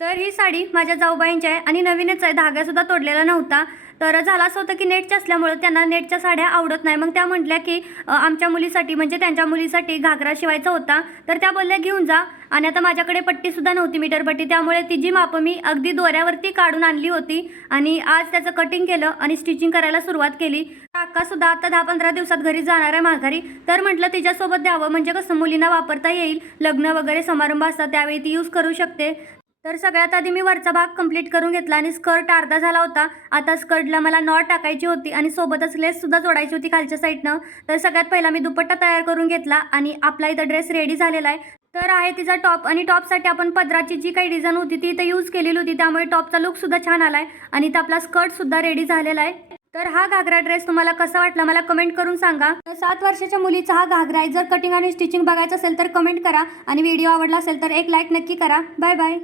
तर ही साडी माझ्या जाऊबाईंची आहे आणि नवीनच आहे, धागासुद्धा तोडलेला नव्हता. तर झालं असं होतं की नेटच्या असल्यामुळं त्यांना नेटच्या साड्या आवडत नाही. मग त्या म्हटल्या की आमच्या मुलीसाठी म्हणजे त्यांच्या मुलीसाठी घागरा शिवायचा होता. तर त्या बोलल्या घेऊन जा. आणि आता माझ्याकडे पट्टीसुद्धा नव्हती, मीटर पट्टी, त्यामुळे तिची मापं मी अगदी दोऱ्यावरती काढून आणली होती आणि आज त्याचं कटिंग केलं आणि स्टिचिंग करायला सुरुवात केली. अक्कासुद्धा आता 10-15 दिवसात घरी जाणार आहे माघारी. तर म्हटलं तिच्यासोबत द्यावं, म्हणजे कसं मुलींना वापरता येईल, लग्न वगैरे समारंभ असतात त्यावेळी ती यूज करू शकते. तर सगळ्यात आधी मी वरचा भाग कंप्लीट करून घेतला आणि स्कर्ट अर्धा झाला होता. आता स्कर्टला मला नॉट टाकायची होती आणि सोबतच लेससुद्धा जोडायची होती खालच्या साईडनं. तर सगळ्यात पहिला मी दुपट्टा तयार करून घेतला आणि आपला इथं ड्रेस रेडी झालेला आहे. तर आहे तिचा टॉप आणि टॉपसाठी आपण पदराची जी काही डिझाईन होती ती इथं यूज केलेली होती, त्यामुळे टॉपचा लुकसुद्धा छान आला आहे आणि इथं आपला स्कर्टसुद्धा रेडी झालेला आहे. तर हा घागरा ड्रेस तुम्हाला कसा वाटला मला कमेंट करून सांगा. 7 वर्षाच्या मुलीचा हा घागरा आहे. जर कटिंग आणि स्टिचिंग बघायचं असेल तर कमेंट करा आणि व्हिडिओ आवडला असेल तर एक लाईक नक्की करा. Bye bye.